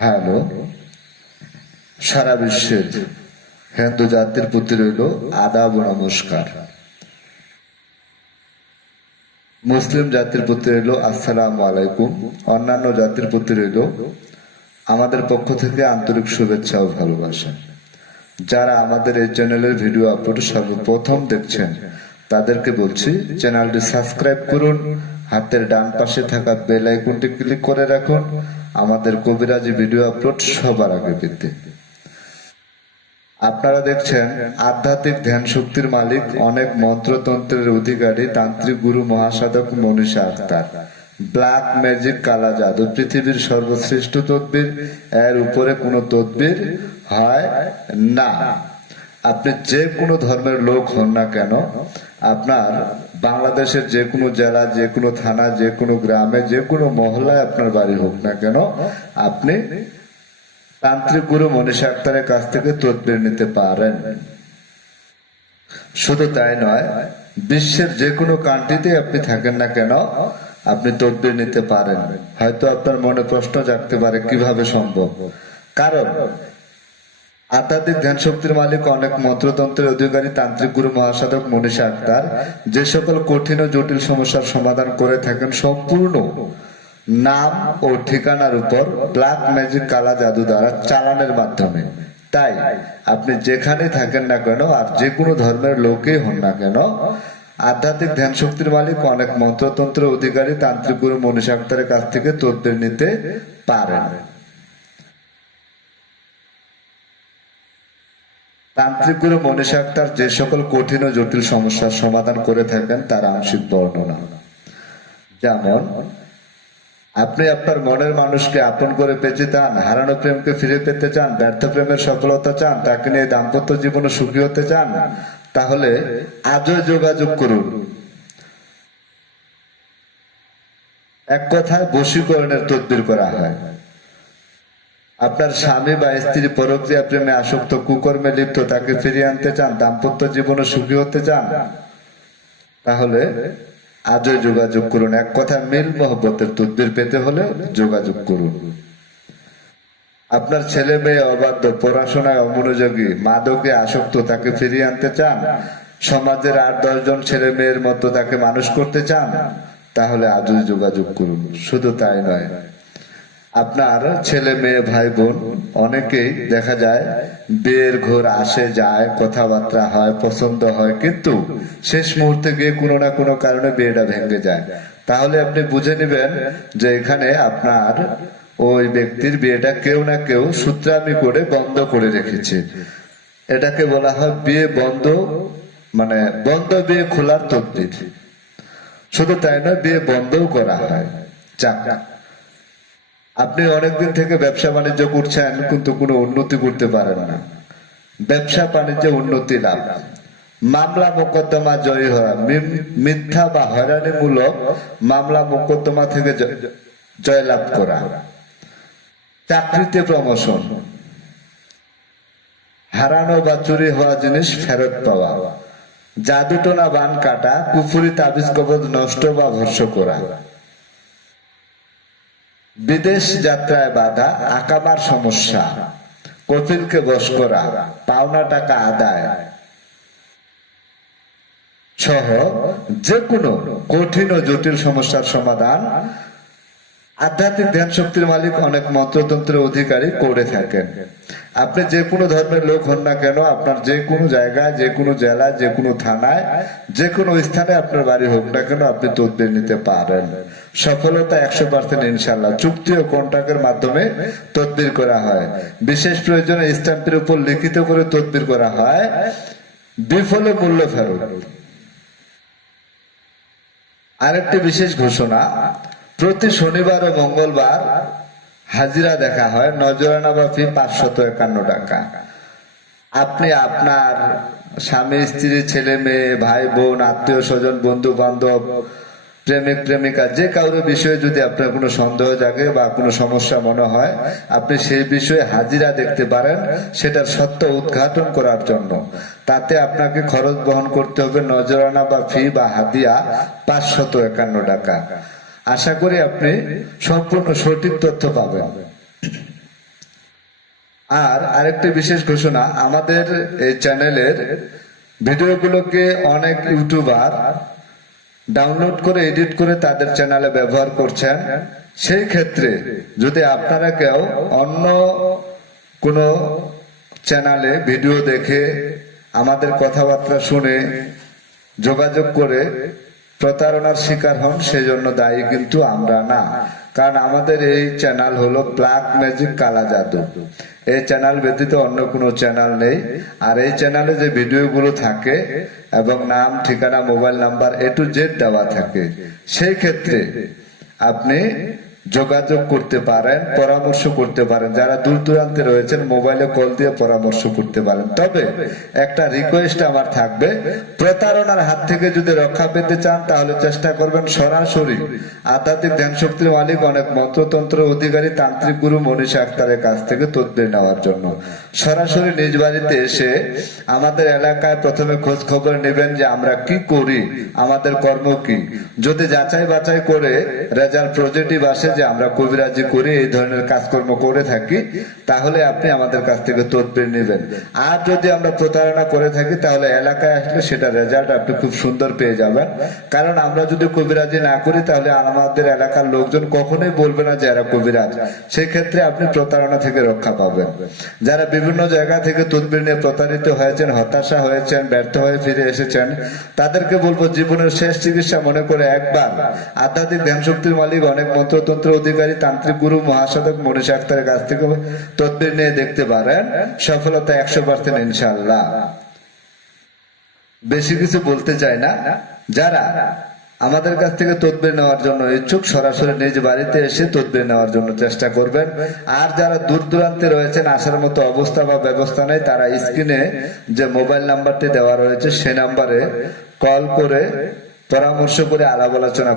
Hello, সারা বিশ্বের হিন্দু জাতির প্রতি রইল আদাব ও নমস্কার। মুসলিম জাতির প্রতি রইল আসসালামু আলাইকুম। অন্যান্য জাতির প্রতি রইল আমাদের পক্ষ থেকে আন্তরিক শুভেচ্ছা ও ভালোবাসা। যারা আমাদের এই চ্যানেলের ভিডিও আপলোড সর্বপ্রথম দেখছেন তাদেরকে বলছি, চ্যানেলটি সাবস্ক্রাইব করুন, হাতের ডান পাশে থাকা বেল আইকনটি ক্লিক করে রাখুন আমাদের কবিরাজি ভিডিও আপলোড সবার আগে পেতে। আপনারা দেখছেন আধ্যাত্মিক ধ্যান শক্তির মালিক, অনেক মন্ত্রতন্ত্রের অধিকারী তান্ত্রিক গুরু মহাসাধক মনীষা আক্তার। ব্ল্যাক ম্যাজিক, কালা জাদু পৃথিবীর সর্বশ্রেষ্ঠ তদ্বির, এর উপরে কোনো তদ্বির হয় না। আপনি যে কোনো ধর্মের লোক হন না কেন, আপনার বাংলাদেশের যে কোনো জেলা, যে কোনো থানা, যে কোনো গ্রামে, যে কোনো মহল্লায় আপনার বাড়ি হোক না কেন, আপনি তান্ত্রিক গুরু মনীষা আক্তারের কাছ থেকে তদবির নিতে পারেন। শুধু তাই নয়, বিশ্বের যে কোনো কান্ট্রিতে আপনি থাকেন না কেন, আপনি তদবির নিতে পারেন। হয়তো আপনার মনে প্রশ্ন জাগতে পারে কিভাবে সম্ভব। কারণ আধ্যাত্মিক ধ্যান শক্তির মালিক, অনেক মন্ত্রতন্ত্রের অধিকারী তান্ত্রিক গুরু মহাসাধক মনীষা আক্তার যে সকল কঠিন ও জটিল সমস্যার সমাধান করে থাকেন সম্পূর্ণ নাম ও ঠিকানার উপর ব্ল্যাক ম্যাজিক, কালা জাদু দ্বারা চালানের মাধ্যমে। তাই আপনি যেখানে থাকেন না কেন, আর যে কোনো ধর্মের লোকই হন না কেন, আধ্যাত্মিক ধ্যান শক্তির মালিক, অনেক মন্ত্রতন্ত্রের অধিকারী তান্ত্রিক গুরু মনীষা আক্তারের কাছ থেকে তদবির নিতে পারেন। তান্ত্রিক গুরু মনীষা আক্তার যে সকল কঠিন ও জটিল সমস্যার সমাধান করে থাকেন তার আংশিক বর্ণনা। যেমন, আপনি আপনার মনের মানুষকে আপন করে পেতে চান, হারানো প্রেমকে ফিরে পেতে চান, ব্যর্থ প্রেমের সফলতা চান, তাকে নিয়ে দাম্পত্য জীবনে সুখী হতে চান, তাহলে আজই যোগাযোগ করুন। এক কথায় বশীকরণের তদবির করা হয়। আপনার স্বামী বা স্ত্রী পরক্রিয়া প্রেমে আসক্ত, কুকর্মে লিপ্ত, তাকে ফিরিয়ে আনতে চান, দাম্পত্য জীবনে সুখী হতে চান, তাহলে আজই যোগাযোগ করুন। এক কথা মিল মহব্বতের তদবির পেতে হলে যোগাযোগ করুন। আপনার ছেলে মেয়ে অবাধ্য, পড়াশোনায় অমনোযোগী, মাদকে আসক্ত, তাকে ফিরিয়ে আনতে চান, সমাজের 8-10 জন ছেলে মেয়ের মতো তাকে মানুষ করতে চান, তাহলে আজই যোগাযোগ করুন। শুধু তাই নয়, আপনার ছেলে মেয়ে, ভাই বোন অনেকেই দেখা যায় বিয়ের ঘর আসে যায়, কথাবার্তা হয়, পছন্দ হয়, কিন্তু শেষ মুহূর্তে গিয়ে কোনো না কোনো কারণে বিয়েটা ভেঙে যায়। তাহলে আপনি বুঝে নেবেন যে এখানে আপনার ওই ব্যক্তির বিয়েটা কেউ না কেউ সূত্রামি করে বন্ধ করে রেখেছে। এটাকে বলা হয় বিয়ে বন্ধ, মানে বন্ধ বিয়ে খোলার তদবির। শুধু তাই নয়, বিয়ে বন্ধও করা হয়। যাক, আপনি অনেকদিন থেকে ব্যবসা বাণিজ্য করছেন কিন্তু কোনো উন্নতি করতে পারেন না। ব্যবসা বাণিজ্যে উন্নতি লাভ, মামলা মোকদ্দমা জয়ী হওয়া, মিথ্যা বা হয়রানিমূলক মামলা মোকদ্দমা থেকে জয়লাভ করা, চাকরিতে প্রমোশন, হারানো বা চুরি হওয়া জিনিস ফেরত পাওয়া, জাদুটোনা বান কাটা, কুফুরি তাবিজ কবজ নষ্ট বা ভস্য করা, বিদেশ যাত্রায় বাধা, আকামার সমস্যা, কফিলকে বশ করা, পাওনা টাকা আদায় সহ যে কোনো কঠিন ও জটিল সমস্যার সমাধান আধ্যাত্মিক ধ্যান শক্তির মালিক, অনেক মন্ত্রতন্ত্রের অধিকারী করে থাকেন। আপনি যে কোনো ধর্মের লোক হন না কেন, আপনার যে কোনো জায়গায়, যে কোনো জেলায়, যে কোনো থানায়, যে কোনো স্থানে আপনার বাড়ি হোক না কেন, আপনি তদবির নিতে পারেন। সফলতা 100% ইনশাল্লাহ। চুক্তি ও কন্ট্রাক্টের মাধ্যমে তদবির করা হয়। বিশেষ প্রয়োজনে স্ট্যাম্পের উপর লিখিত করে তদবির করা হয়। বিফলে মূল্য ফেরত। আরেকটি বিশেষ ঘোষণা, প্রতি শনিবার ও মঙ্গলবার হাজিরা দেখা হয়, নজরানা বা ফি 551 টাকা। আপনি আপনার স্বামী স্ত্রী, ছেলে মেয়ে, ভাই বোন, আত্মীয় স্বজন, বন্ধু বান্ধব, প্রেমিক প্রেমিকা, যে কারোর বিষয়ে যদি আপনার কোনো সন্দেহ জাগে বা কোনো সমস্যা মনে হয়, আপনি সেই বিষয়ে হাজিরা দেখতে পারেন সেটার সত্য উদ্ঘাটন করার জন্য। তাতে আপনাকে খরচ বহন করতে হবে নজরানা বা ফি বা হাদিয়া 551 টাকা। আশা করি আপনি সম্পূর্ণ সঠিক তথ্য পাবেন। আর আরেকটি বিশেষ ঘোষণা, আমাদের এই চ্যানেলের ভিডিওগুলোকে অনেক ইউটিউবার ডাউনলোড করে এডিট করে তাদের চ্যানেলে ব্যবহার করছেন। সেই ক্ষেত্রে যদি আপনারা কেউ অন্য কোনো চ্যানেলে ভিডিও দেখে আমাদের কথাবার্তা শুনে যোগাযোগ করে প্রতারণার শিকার হন, সেজন্য দায়ী কিন্তু আমরা না। কারণ আমাদের এই চ্যানেল হলো ব্ল্যাক ম্যাজিক, কালা জাদু। এই চ্যানেল ব্যতীত অন্য কোনো চ্যানেল নেই। আর এই চ্যানেলে যে ভিডিওগুলো থাকে এবং নাম, ঠিকানা, mobile number A to Z দেওয়া থাকে, সেই ক্ষেত্রে আপনি যোগাযোগ করতে পারেন, পরামর্শ করতে পারেন। যারা দূর দূরান্তে রয়েছেন মোবাইলে কল দিয়ে পরামর্শ করতে পারেন। তবে একটা রিকোয়েস্ট আমার থাকবে, প্রতারণার হাত থেকে যদি রক্ষা পেতে চান তাহলে চেষ্টা করবেন সরাসরি আধ্যাত্মিক ধ্যান শক্তির মালিক, অনেক মন্ত্রতন্ত্র অধিকারী, তান্ত্রিক গুরু মনীষা আক্তারের কাছ থেকে তদবির নেওয়ার জন্য সরাসরি নিজ বাড়িতে এসে আমাদের এলাকায় প্রথমে খোঁজ খবর নেবেন যে আমরা কি করি, আমাদের কর্ম কি। যদি যাচাই বাছাই করে রেজাল্ট পজিটিভ আসে যে আমরা কবিরাজি করি, এই ধরনের কাজকর্ম করে থাকি, তাহলে আপনি আমাদের কাছ থেকে তদবির নেবেন। আর যদি আমরা প্রতারণা করে থাকি তাহলে এলাকায় আসলে সেটা রেজাল্ট আপনি খুব সুন্দর পেয়ে যাবেন। কারণ আমরা যদি কবিরাজি না করি তাহলে আমাদের এলাকার লোকজন কখনোই বলবে না যে এরা কবিরাজ। সেই ক্ষেত্রে আপনি প্রতারণা থেকে রক্ষা পাবেন। যারা বিভিন্ন জায়গা থেকে তদবির নিয়ে প্রতারিত হয়েছেন, হতাশা হয়েছেন, ব্যর্থ হয়ে ফিরে এসেছেন, তাদেরকে বলবো জীবনের শেষ চিকিৎসা মনে করে একবার আধ্যাত্মিক ধ্যান শক্তির মালিক, অনেক মন্ত্রতন্ত্র অধিকারী, তান্ত্রিক গুরু মহাসাধক মনীষা আক্তারের কাছ থেকে তদবির নিয়ে দেখতে পারেন। সফলতা 100% ইনশাআল্লাহ। বেশি কিছু বলতে চাই না। যারা আমাদের কাছ থেকে তদবির নেওয়ার জন্য ইচ্ছুক সরাসরি নিজ বাড়িতে এসে তদবির নেওয়ার জন্য চেষ্টা করবেন। আর যারা দূর দূরান্তে রয়েছেন, আসার মতো অবস্থা বা ব্যবস্থা নেই, তারা স্ক্রিনে যে মোবাইল নাম্বারটি দেওয়া রয়েছে সেই নাম্বারে কল করে পরামর্শ করে আলাপ আলোচনা